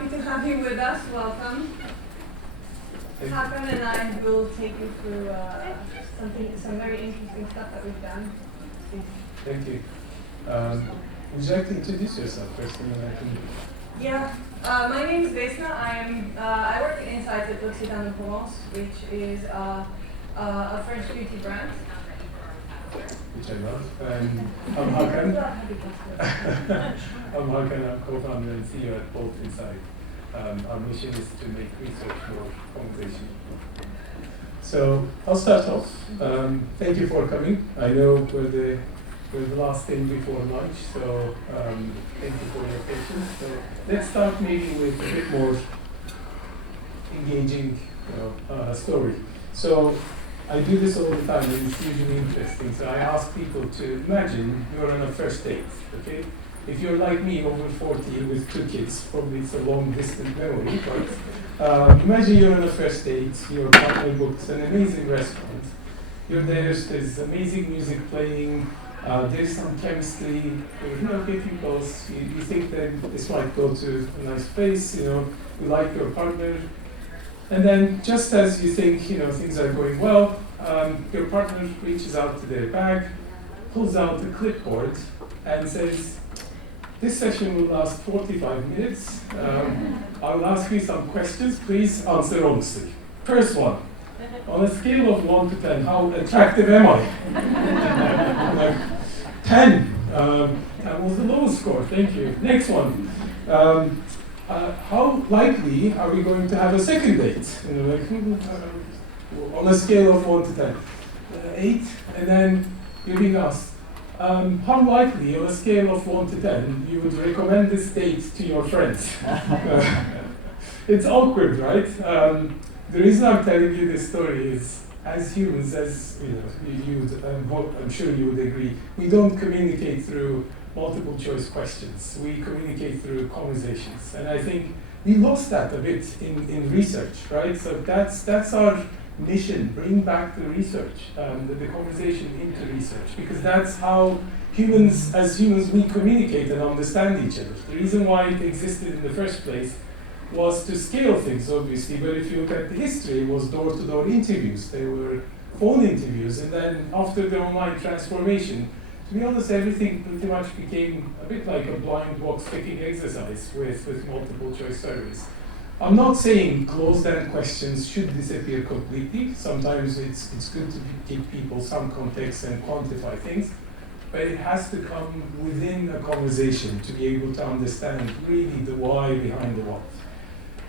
happy to have you with us. Welcome. Hakan and I will take you through some very interesting stuff that we've done. Thank you. Would you like to introduce yourself first, and then I can... Yeah, my name is Vesna. I work in Insights at L'Occitane de Provence, which is a French beauty brand. Which I love. I'm Hakan. I'm Hakan. I'm co-founder and CEO at BoltChatAI. Our mission is to make research more conversational. So I'll start off. Thank you for coming. I know we're the last thing before lunch, so thank you for your patience. So let's start maybe with a bit more engaging story. So I do this all the time, and it's usually interesting. So I ask people to imagine you're on a first date, okay? If you're like me, over 40 with 2 kids, probably it's a long distant memory, but imagine you're on a first date, your partner books an amazing restaurant. You're there, there's amazing music playing, there's some chemistry, getting close, you think that this might go to a nice place, you like your partner. And then, just as you think, things are going well, your partner reaches out to their bag, pulls out a clipboard, and says, "This session will last 45 minutes. I will ask you some questions. Please answer honestly. First one, on a scale of 1 to 10, how attractive am I?" Like, 10. That was the lowest score. Thank you. Next one. How likely are we going to have a second date? On a scale of 1 to 10. 8. And then you're being asked, how likely on a scale of 1 to 10 you would recommend this date to your friends? It's awkward, right? The reason I'm telling you this story is, as humans, I'm sure you would agree, we don't communicate through multiple choice questions. We communicate through conversations. And I think we lost that a bit in research, right? So that's our mission, bring back the research, the conversation into research, because that's how as humans, we communicate and understand each other. The reason why it existed in the first place was to scale things, obviously, but if you look at the history, it was door-to-door interviews. They were phone interviews, and then after the online transformation, to be honest, everything pretty much became a bit like a blind box-ticking exercise with multiple choice surveys. I'm not saying closed-end questions should disappear completely. Sometimes it's good to give people some context and quantify things, but it has to come within a conversation to be able to understand really the why behind the what.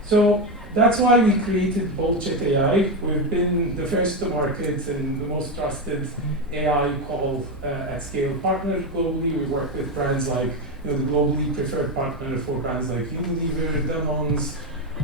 So that's why we created BoltChatAI. We've been the first to market and the most trusted AI call at scale partner globally. We work with brands like, the globally preferred partner for brands like Unilever, Danone's,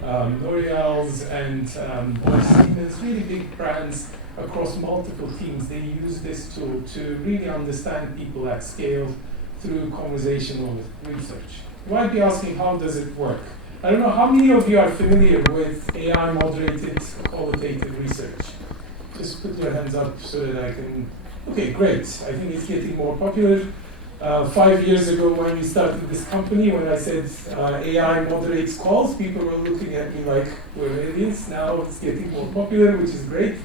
L'Oreal's, and Siemens, really big brands across multiple teams. They use this tool to really understand people at scale through conversational research. You might be asking, how does it work? I don't know, how many of you are familiar with AI-moderated qualitative research? Just put your hands up so that I can... Okay, great. I think it's getting more popular. 5 years ago when we started this company, when I said AI moderates calls, people were looking at me like we're idiots. Now it's getting more popular, which is great.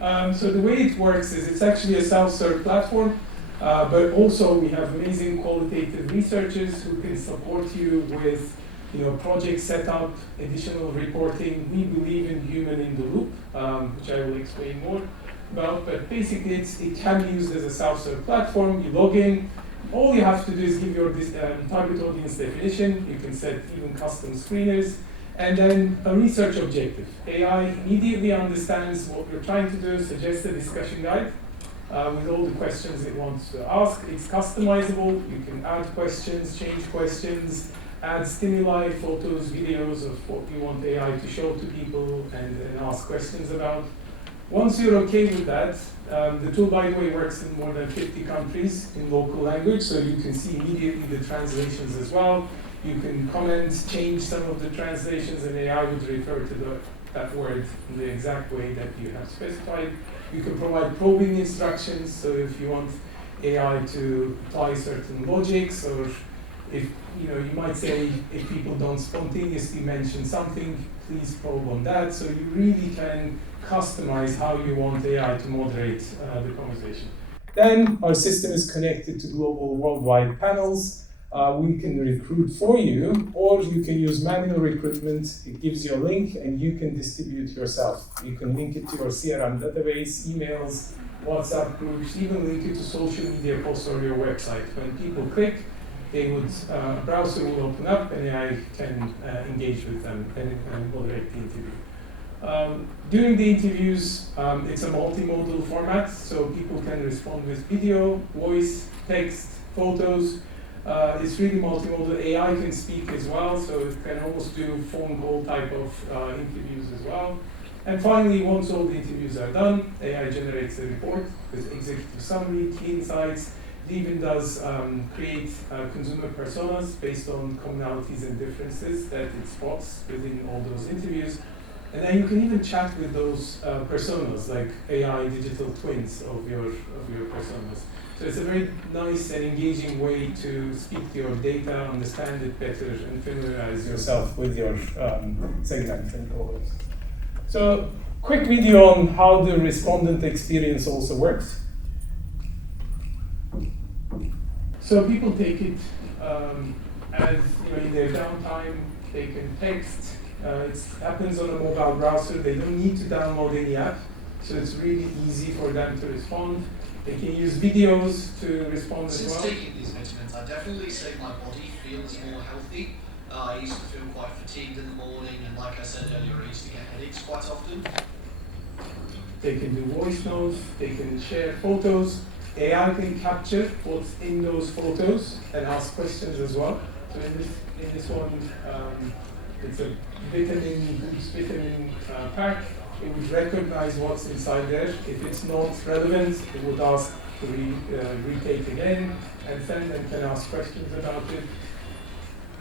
So the way it works is it's actually a self-serve platform, but also we have amazing qualitative researchers who can support you with project setup, additional reporting. We believe in human in the loop, which I will explain more about, but basically it can be used as a self-serve platform. You log in, all you have to do is give your target audience definition. You can set even custom screeners, and then a research objective. AI immediately understands what you're trying to do, suggests a discussion guide with all the questions it wants to ask. It's customizable. You can add questions, change questions, add stimuli, photos, videos of what you want AI to show to people and ask questions about. Once you're okay with that, the tool, by the way, works in more than 50 countries in local language, so you can see immediately the translations as well. You can comment, change some of the translations, and AI would refer to that word in the exact way that you have specified. You can provide probing instructions, so if you want AI to apply certain logics or if you might say if people don't spontaneously mention something, please probe on that. So you really can customize how you want AI to moderate the conversation. Then our system is connected to global worldwide panels. We can recruit for you, or you can use manual recruitment. It gives you a link and you can distribute yourself. You can link it to your CRM database, emails, WhatsApp groups, even link it to social media posts or your website. When people click, a browser will open up and AI can engage with them and moderate the interview. During the interviews, it's a multimodal format, so people can respond with video, voice, text, photos. It's really multimodal. AI can speak as well, so it can almost do phone call type of interviews as well. And finally, once all the interviews are done, AI generates a report with executive summary, key insights. It even does create consumer personas based on commonalities and differences that it spots within all those interviews. And then you can even chat with those personas, like AI digital twins of your personas. So it's a very nice and engaging way to speak to your data, understand it better, and familiarize yourself with your segment and cohorts. So, quick video on how the respondent experience also works. So people take it as in their downtime, they can text. It happens on a mobile browser. They don't need to download any app, so it's really easy for them to respond. They can use videos to respond as well. Since taking these vitamins, I definitely say my body feels more healthy. I used to feel quite fatigued in the morning, and like I said earlier, I used to get headaches quite often. They can do voice notes, they can share photos. AI can capture what's in those photos and ask questions as well. So in this one, it's a vitamin pack. It would recognize what's inside there. If it's not relevant, it would ask to retake again, and then it can ask questions about it.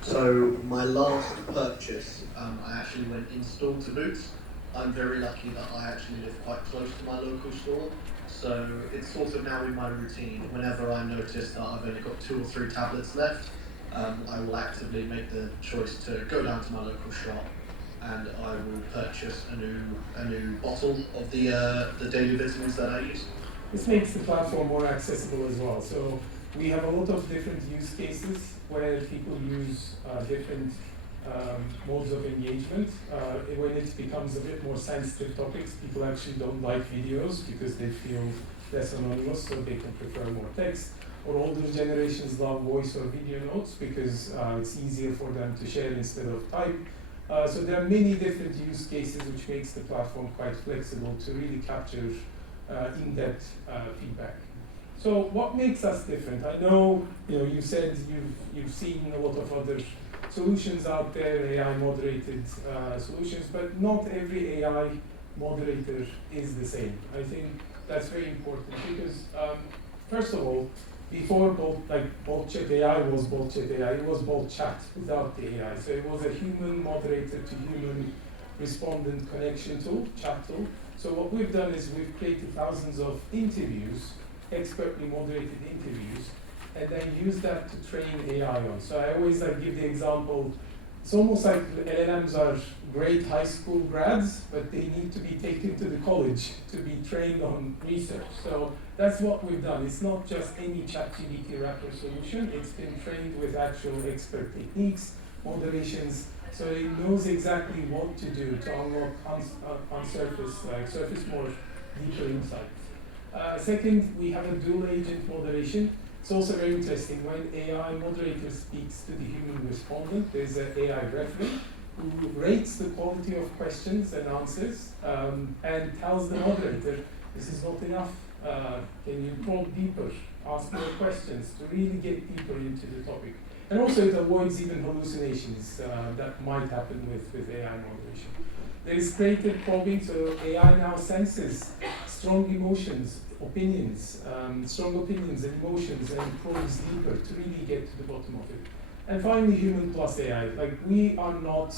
So my last purchase, I actually went in store to Boots. I'm very lucky that I actually live quite close to my local store. So it's sort of now in my routine. Whenever I notice that I've only got 2 or 3 tablets left, I will actively make the choice to go down to my local shop, and I will purchase a new bottle of the daily vitamins that I use. This makes the platform more accessible as well. So we have a lot of different use cases where people use different modes of engagement. When it becomes a bit more sensitive topics, people actually don't like videos because they feel less anonymous, so they can prefer more text. Or older generations love voice or video notes because it's easier for them to share instead of type. So there are many different use cases, which makes the platform quite flexible to really capture in-depth feedback. So what makes us different? I know you said you've seen a lot of other solutions out there, AI moderated solutions, but not every AI moderator is the same. I think that's very important because first of all, before BoltChatAI was BoltChatAI, it was BoltChat without the AI. So it was a human moderator to human respondent connection tool, chat tool. So what we've done is we've created thousands of interviews, expertly moderated interviews, and then use that to train AI on. So I always give the example, it's almost like LLMs are great high school grads, but they need to be taken to the college to be trained on research. So that's what we've done. It's not just any ChatGPT wrapper solution. It's been trained with actual expert techniques, moderations, so it knows exactly what to do to unlock surface more deeper insights. Second, we have a dual agent moderation. It's also very interesting. When AI moderator speaks to the human respondent, there's an AI referee who rates the quality of questions and answers and tells the moderator, this is not enough. Can you probe deeper, ask more questions to really get deeper into the topic? And also it avoids even hallucinations that might happen with AI moderation. There is creative probing, so AI now senses strong emotions, opinions, strong opinions and emotions, and probes deeper to really get to the bottom of it. And finally, human plus AI. We are not,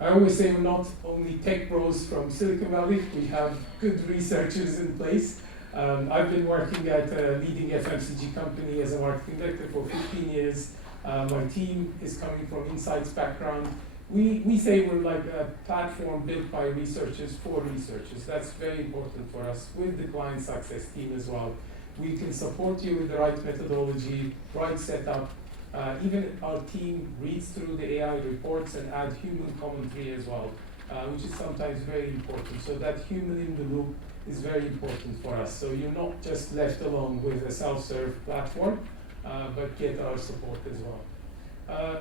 I always say we're not only tech bros from Silicon Valley, we have good researchers in place. I've been working at a leading FMCG company as a marketing director for 15 years. My team is coming from insights background. We say we're like a platform built by researchers for researchers. That's very important for us with the client success team as well. We can support you with the right methodology, right setup. Even our team reads through the AI reports and add human commentary as well, which is sometimes very important. So that human in the loop is very important for us. So you're not just left alone with a self-serve platform, but get our support as well.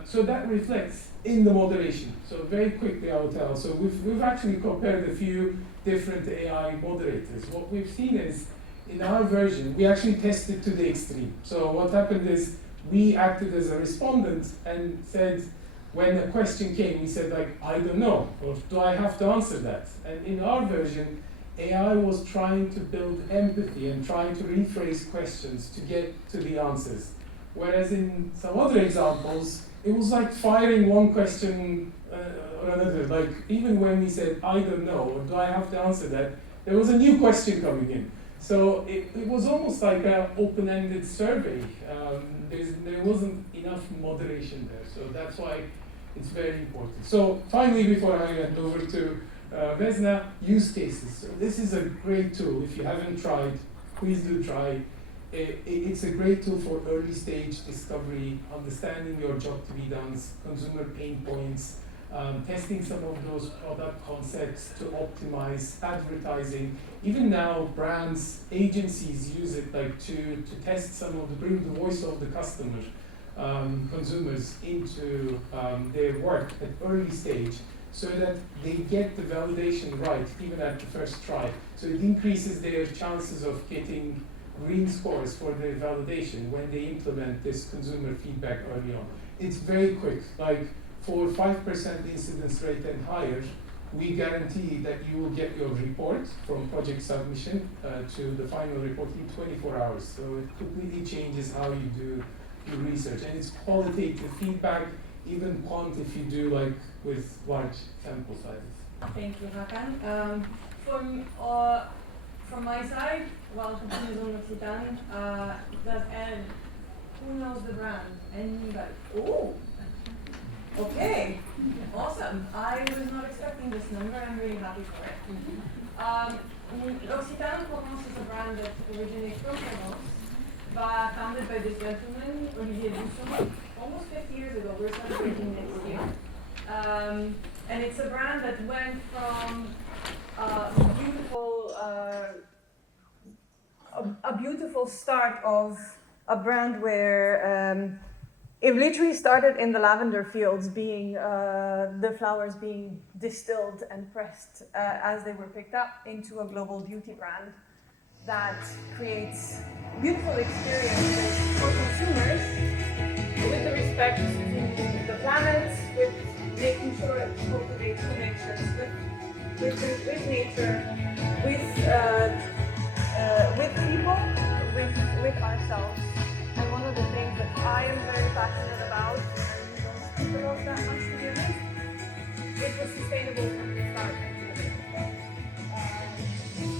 So that reflects in the moderation. So very quickly I will tell. So we've actually compared a few different AI moderators. What we've seen is, in our version, we actually tested to the extreme. So what happened is, we acted as a respondent and said, when a question came, we said like, I don't know, or do I have to answer that? And in our version, AI was trying to build empathy and trying to rephrase questions to get to the answers. Whereas in some other examples, it was like firing one question or another. Like even when we said, I don't know, or do I have to answer that, there was a new question coming in. So it was almost like an open-ended survey. There wasn't enough moderation there. So that's why it's very important. So finally, before I hand over to Vesna, use cases. So this is a great tool. If you haven't tried, please do try. It's a great tool for early stage discovery, understanding your job to be done, consumer pain points, testing some of those product concepts to optimize advertising. Even now, brands, agencies use it like to test some of bring the voice of the customer, consumers into their work at early stage, so that they get the validation right even at the first try. So it increases their chances of getting green scores for their validation when they implement this consumer feedback early on. It's very quick. Like for 5% incidence rate and higher, we guarantee that you will get your report from project submission to the final report in 24 hours. So it completely changes how you do your research. And it's qualitative feedback, even quant if you do like with large sample sizes. Thank you, Hakan. From my side, well, continues L'Occitane, and who knows the brand? Anybody? Oh, okay, awesome. I was not expecting this number. I'm really happy for it. L'Occitane Provence is a brand that originates from Provence, founded by this gentleman, Olivier Dusson, almost 50 years ago. We're celebrating next year. And it's a brand that went from a beautiful start of a brand where it literally started in the lavender fields, being the flowers being distilled and pressed as they were picked up, into a global beauty brand that creates beautiful experiences for consumers with the respect to the planet, with making sure it cultivates connections with nature, with people, with ourselves. And one of the things that I am very passionate about, and we don't speak about that much to be honest, it was sustainable from the start.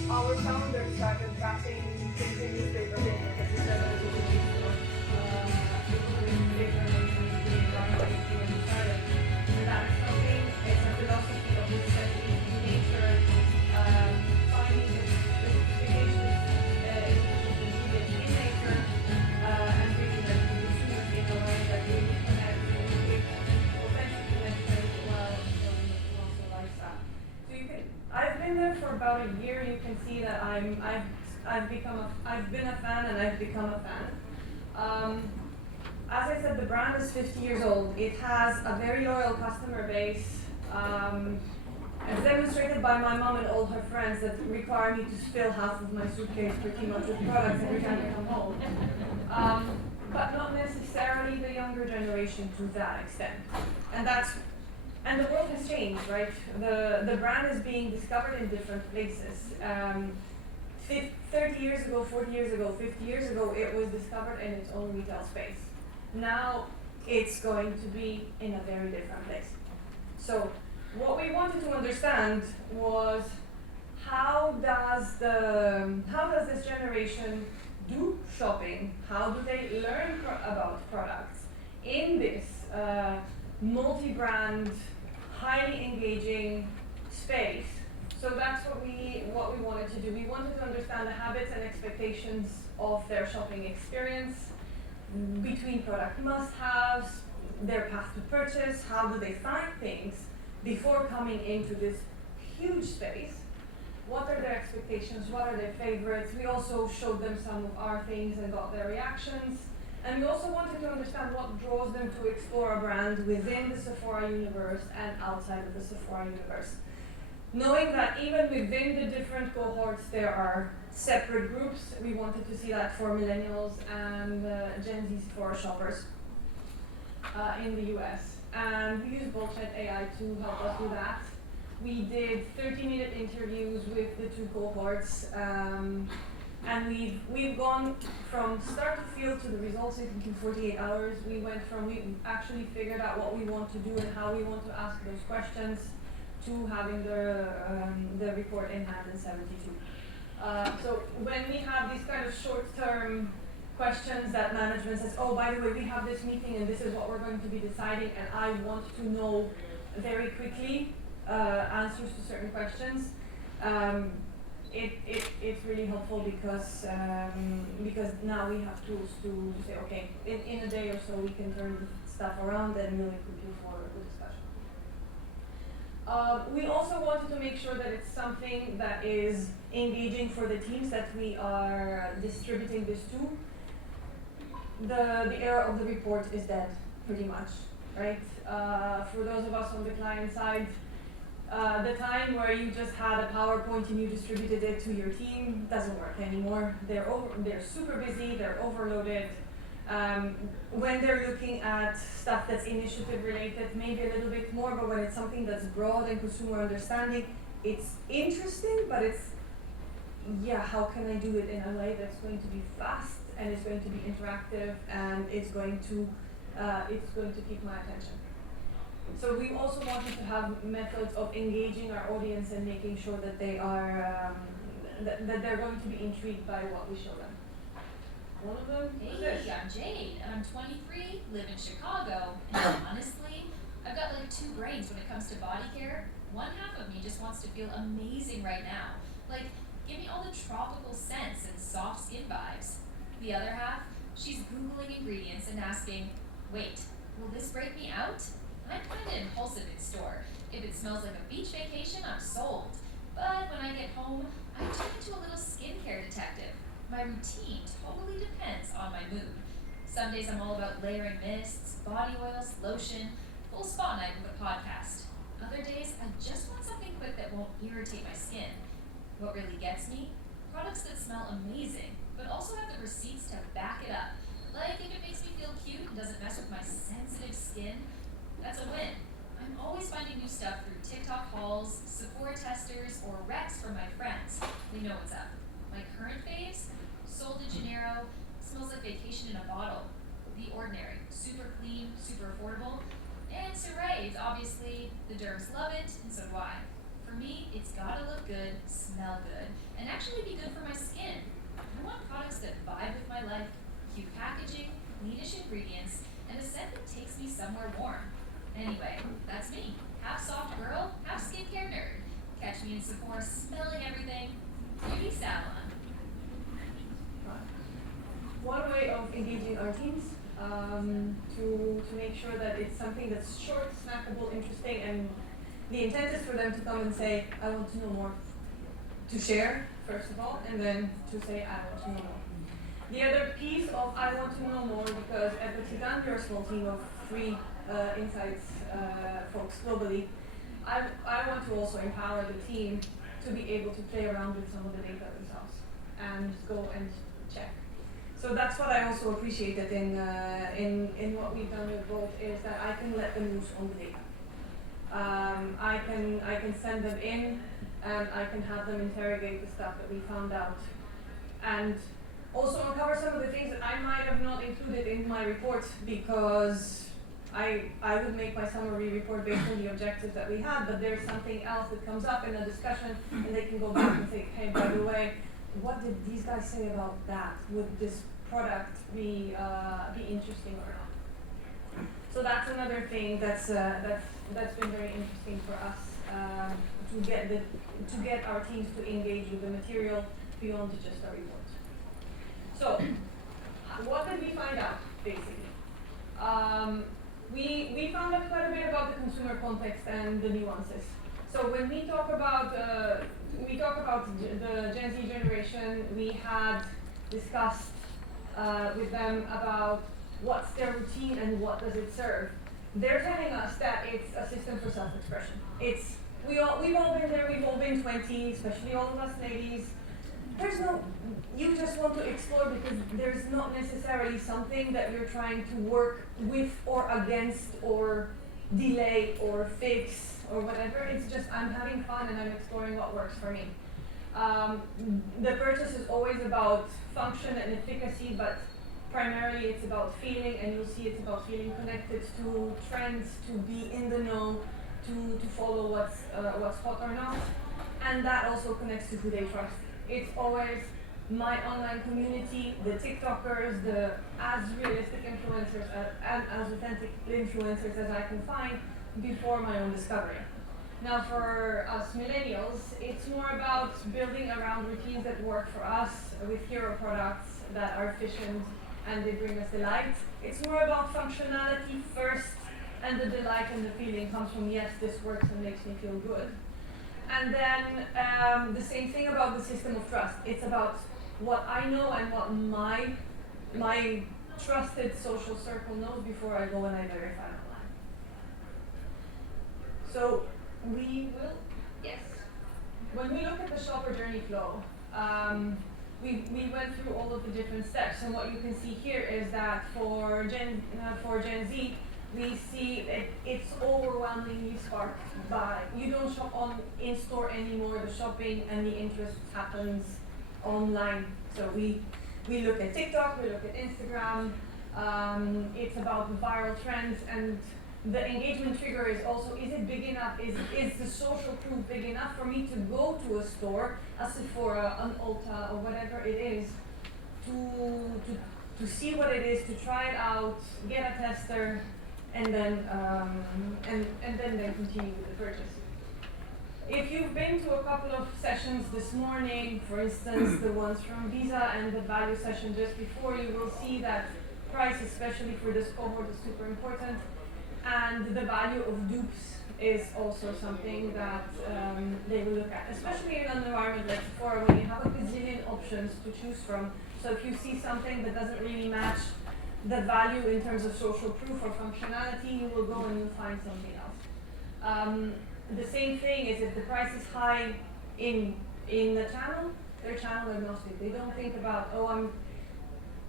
Our founder started wrapping things in newspaper paper because he said it was a good use of newspaper and the environment when he started. And that's something, it's a philosophy of respecting nature, finding the specifications ingredients in nature, and bringing them to consumers in a way that really connects and creates authentic connections while showing the also lifestyle. So you can, I've been there for about a year. You can see that I've been a fan and I've become a fan. As I said, the brand is 50 years old. It has a very loyal customer base. It's demonstrated by my mom and all her friends that require me to fill half of my suitcase pretty much with products every time I come home. But not necessarily the younger generation to that extent. And the world has changed, right? The brand is being discovered in different places. 30 years ago, 40 years ago, 50 years ago, it was discovered in its own retail space. Now it's going to be in a very different place. So what we wanted to understand was how does this generation do shopping? How do they learn about products in this multi-brand, highly engaging space. So that's what we wanted to do. We wanted to understand the habits and expectations of their shopping experience, between product must-haves, their path to purchase, how do they find things before coming into this huge space. What are their expectations? What are their favorites? We also showed them some of our things and got their reactions. And we also wanted to understand what draws them to explore a brand within the Sephora universe and outside of the Sephora universe. Knowing that even within the different cohorts there are separate groups, we wanted to see that for millennials and Gen Z Sephora shoppers in the US. And we used BoltChatAI to help us do that. We did 30-minute interviews with the two cohorts, and we've gone from start to field to the results in 48 hours. We actually figured out what we want to do and how we want to ask those questions, to having the report in hand in 72. So when we have these kind of short-term questions that management says, oh, by the way, we have this meeting and this is what we're going to be deciding, and I want to know very quickly answers to certain questions, it's really helpful because now we have tools to say, okay, in a day or so we can turn stuff around and really quickly forward the discussion. We also wanted to make sure that it's something that is engaging for the teams that we are distributing this to. The era of the report is dead, pretty much, right? For those of us on the client side, the time where you just had a PowerPoint and you distributed it to your team doesn't work anymore. They're super busy, they're overloaded. When they're looking at stuff that's initiative related, maybe a little bit more, but when it's something that's broad and consumer understanding, it's interesting, but it's, yeah, how can I do it in a way that's going to be fast and it's going to be interactive and it's going to keep my attention. So we also wanted to have methods of engaging our audience and making sure that they are that they're going to be intrigued by what we show them. One of them is this. Hey, I'm Jade, and I'm 23, live in Chicago, and honestly, I've got like two brains when it comes to body care. One half of me just wants to feel amazing right now. Like, give me all the tropical scents and soft skin vibes. The other half, she's Googling ingredients and asking, wait, will this break me out? I'm kind of impulsive in store. If it smells like a beach vacation, I'm sold. But when I get home, I turn into a little skincare detective. My routine totally depends on my mood. Some days I'm all about layering mists, body oils, lotion, full spa night with a podcast. Other days, I just want something quick that won't irritate my skin. What really gets me? Products that smell amazing, but also have the receipts to back it up. Like if it makes me feel cute and doesn't mess with my sensitive skin, that's a win. I'm always finding new stuff through TikTok hauls, Sephora testers, or recs from my friends. They know what's up. My current faves? Sol de Janeiro, smells like vacation in a bottle. The Ordinary, super clean, super affordable. And Surrey's, obviously, the derms love it, and so do I. For me, it's gotta look good, smell good, and actually be good for my skin. I want products that vibe with my life, cute packaging, cleanish ingredients, and a scent that takes me somewhere warm. Anyway, that's me. Half soft girl, half skincare nerd. Catch me in Sephora smelling everything. Beauty salon. One way of engaging our teams to make sure that it's something that's short, snackable, interesting, and the intent is for them to come and say, I want to know more. To share, first of all, and then to say, I want to know more. The other piece of I want to know more, because at the Titan, we're a small team of 3 insights folks globally. I want to also empower the team to be able to play around with some of the data themselves and go and check. So that's what I also appreciated in what we've done with Bolt, is that I can let them loose on the data. I can send them in and I can have them interrogate the stuff that we found out, and also uncover some of the things that I might have not included in my report, because I would make my summary report based on the objectives that we had, but there's something else that comes up in a discussion and they can go back and say, hey, by the way, what did these guys say about that? Would this product be interesting or not? that's another thing that's been very interesting for us, to get our teams to engage with the material beyond just a report. So, what did we find out, basically? We found out quite a bit about the consumer context and the nuances. So when we talk about the Gen Z generation, we had discussed with them about what's their routine and what does it serve. They're telling us that it's a system for self-expression. We've all been there, we've all been 20, especially all of us ladies. You just want to explore because there's not necessarily something that you're trying to work with or against or delay or fix or whatever. It's just I'm having fun and I'm exploring what works for me. The purchase is always about function and efficacy, but primarily it's about feeling, and you'll see it's about feeling connected to trends, to be in the know, to follow what's hot or not, and that also connects to who they trust. It's always my online community, the TikTokers, the as realistic influencers and as authentic influencers as I can find before my own discovery. Now for us millennials, it's more about building around routines that work for us with hero products that are efficient and they bring us delight. It's more about functionality first, and the delight and the feeling comes from, yes, this works and makes me feel good. And then the same thing about the system of trust. It's about what I know and what my trusted social circle knows before I go and I verify online. So we will, yes. When we look at the shopper journey flow, we went through all of the different steps, and what you can see here is that for Gen Z, we see it's overwhelmingly sparked by, you don't shop in store anymore, the shopping and the interest happens online. So we look at TikTok, we look at Instagram, it's about the viral trends, and the engagement trigger is also, is it big enough, is the social proof big enough for me to go to a store, a Sephora, an Ulta, or whatever it is, to see what it is, to try it out, get a tester, and then continue with the purchase. If you've been to a couple of sessions this morning, for instance, the ones from Visa and the value session just before, you will see that price, especially for this cohort, is super important. And the value of dupes is also something that they will look at, especially in an environment like Sephora where you have a gazillion options to choose from. So if you see something that doesn't really match the value in terms of social proof or functionality, you will go and you'll find something else. The same thing is if the price is high in the channel, they're channel agnostic. They don't think about,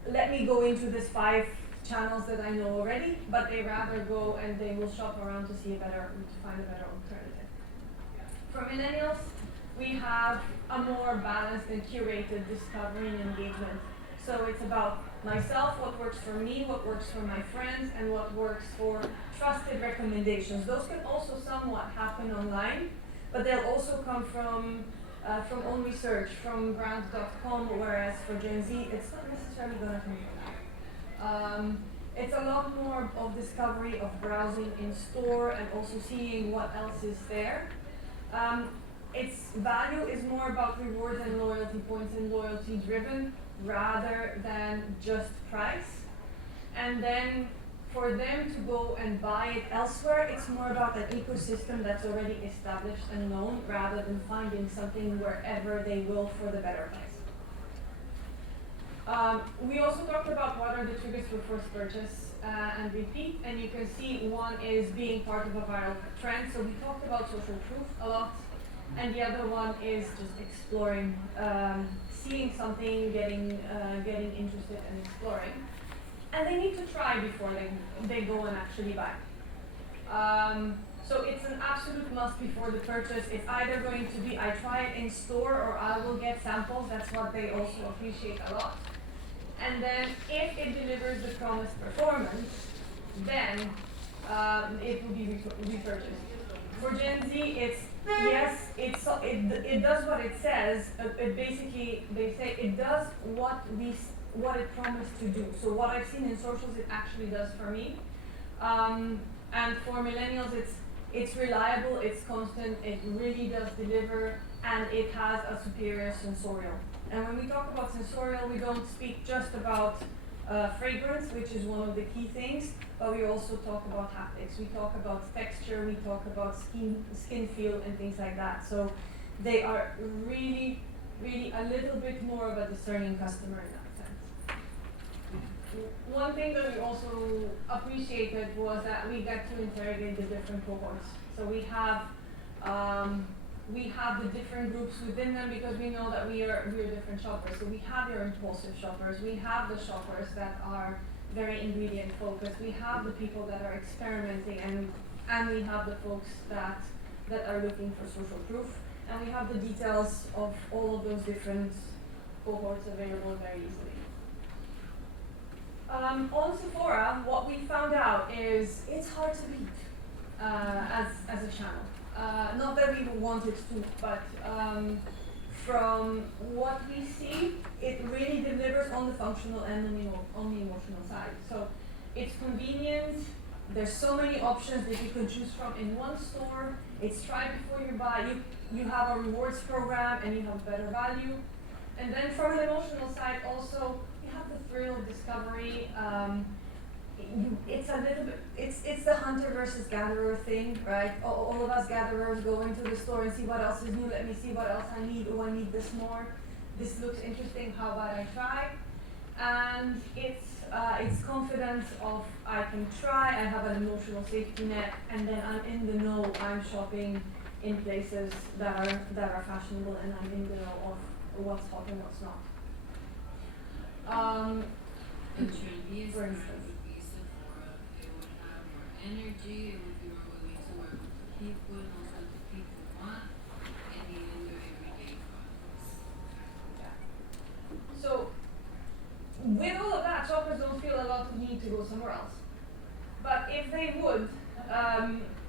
let me go into this 5 channels that I know already, but they rather go and they will shop around to find a better alternative. For millennials, we have a more balanced and curated discovery and engagement. So it's about myself, what works for me, what works for my friends, and what works for trusted recommendations. Those can also somewhat happen online, but they'll also come from own research, from brands.com, whereas for Gen Z, it's not necessarily going to come from that. It's a lot more of discovery, of browsing in store, and also seeing what else is there. Its value is more about rewards and loyalty points and loyalty driven rather than just price. And then for them to go and buy it elsewhere, it's more about an ecosystem that's already established and known rather than finding something wherever they will for the better price. We also talked about what are the triggers for first purchase and repeat, and you can see one is being part of a viral trend. So we talked about social proof a lot, and the other one is just exploring, seeing something, getting interested and exploring. And they need to try before they go and actually buy. So it's an absolute must before the purchase. It's either going to be I try it in store or I will get samples. That's what they also appreciate a lot. And then if it delivers the promised performance, then it will be repurchased. For Gen Z, it's yes, it does what it says. It basically, they say it does what it promised to do. So what I've seen in socials, it actually does for me. And for millennials, it's reliable, it's constant, it really does deliver, and it has a superior sensorial. And when we talk about sensorial, we don't speak just about fragrance, which is one of the key things, but we also talk about haptics. We talk about texture, we talk about skin feel, and things like that. So they are really, really a little bit more of a discerning customer in that sense. One thing that we also appreciated was that we get to interrogate the different cohorts. So we have the different groups within them because we know that we are different shoppers. So we have your impulsive shoppers, we have the shoppers that are very ingredient focused, we have the people that are experimenting, and we have the folks that are looking for social proof, and we have the details of all of those different cohorts available very easily. On Sephora, what we found out is it's hard to beat as a channel. Not that we wanted to, but from what we see, it really delivers on the functional and on the emotional side. So it's convenient. There's so many options that you can choose from in one store. It's try before you buy. You have a rewards program and you have better value. And then from an emotional side, also you have the thrill of discovery. It's a little bit, it's the hunter versus gatherer thing, right? All of us gatherers go into the store and see what else is new. Let me see what else I need. Oh, I need this more. This looks interesting. How about I try? And it's confidence of I can try. I have an emotional safety net, and then I'm in the know. I'm shopping in places that are fashionable, and I'm in the know of what's hot and what's not. For instance. Energy, it would be more willing to work with the people, knows what the people want, and they do everyday products. So, with all of that, shoppers don't feel a lot of need to go somewhere else. But if they would,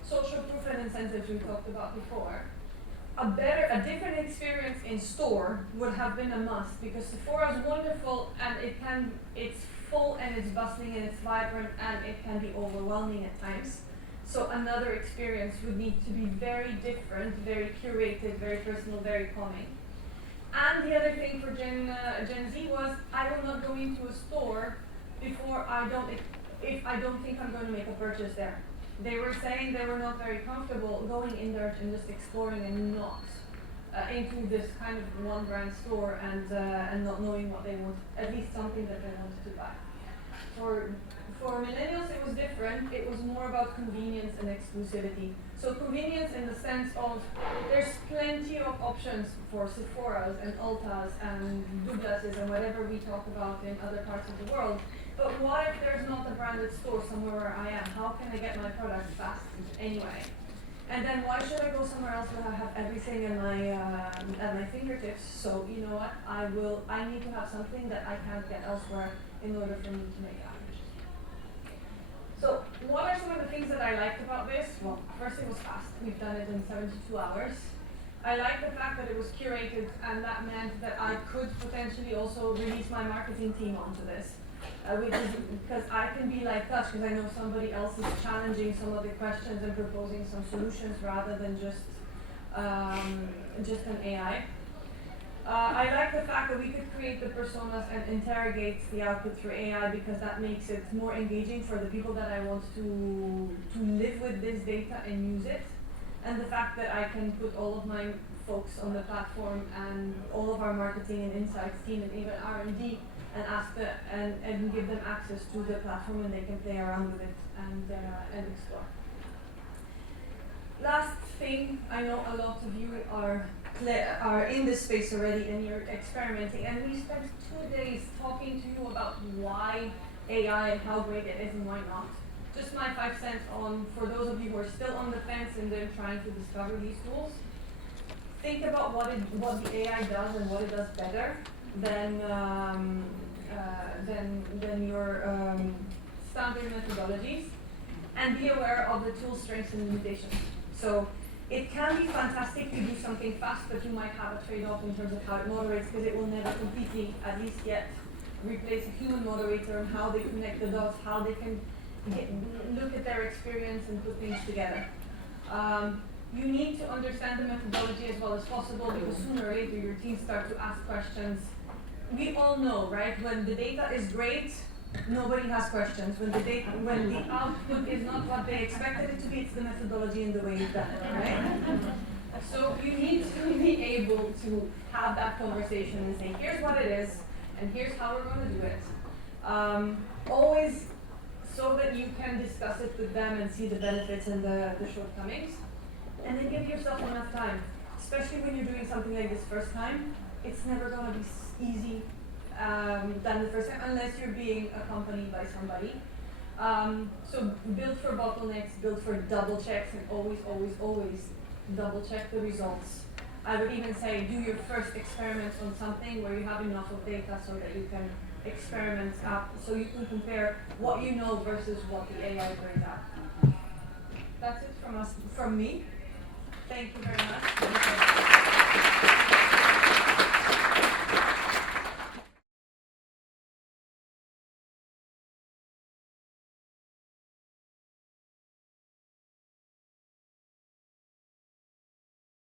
social proof and incentives we talked about before, a different experience in store would have been a must, because Sephora is wonderful and it's full and it's bustling and it's vibrant and it can be overwhelming at times. So another experience would need to be very different, very curated, very personal, very calming. And the other thing for Gen Z was I will not go into a store if I don't think I'm going to make a purchase there. They were saying they were not very comfortable going in there and just exploring and not into this kind of one brand store and not knowing what they want, at least something that they wanted to buy. For millennials, it was different. It was more about convenience and exclusivity. So convenience in the sense of there's plenty of options for Sephora's and Ulta's and Douglas's and whatever we talk about in other parts of the world. But what if there's not a branded store somewhere where I am? How can I get my product fast anyway? And then why should I go somewhere else where I have everything at my fingertips? So you know what? I need to have something that I can't get elsewhere in order for me to make that. So what are some of the things that I liked about this? Well, first it was fast. We've done it in 72 hours. I like the fact that it was curated, and that meant that I could potentially also release my marketing team onto this. Which is because I can be like touch because I know somebody else is challenging some of the questions and proposing some solutions rather than just an AI. I like the fact that we could create the personas and interrogate the output through AI because that makes it more engaging for the people that I want to live with this data and use it. And the fact that I can put all of my folks on the platform and all of our marketing and insights team and even R&D and ask and give them access to the platform and they can play around with it and explore. Last thing, I know a lot of you are in this space already and you're experimenting, and we spent 2 days talking to you about why AI and how great it is and why not. Just my 5 cents on, for those of you who are still on the fence and then trying to discover these tools, think about what the AI does and what it does better than your standard methodologies, and be aware of the tool's strengths and limitations. So it can be fantastic to do something fast, but you might have a trade-off in terms of how it moderates, because it will never completely, at least yet, replace a human moderator and how they connect the dots, how they can look at their experience and put things together. You need to understand the methodology as well as possible, because sooner or later your teams start to ask questions. We all know, right? When the data is great, nobody has questions. When the output is not what they expected it to be, it's the methodology and the way you've done it, right? So you need to be able to have that conversation and say, here's what it is, and here's how we're going to do it. Always so that you can discuss it with them and see the benefits and the shortcomings. And then give yourself enough time, especially when you're doing something like this first time. It's never going to be easy done the first time unless you're being accompanied by somebody. So build for bottlenecks, build for double checks, and always double check the results. I would even say do your first experiment on something where you have enough of data so that you can experiment up, so you can compare what you know versus what the AI brings out. That's it from me. Thank you very much.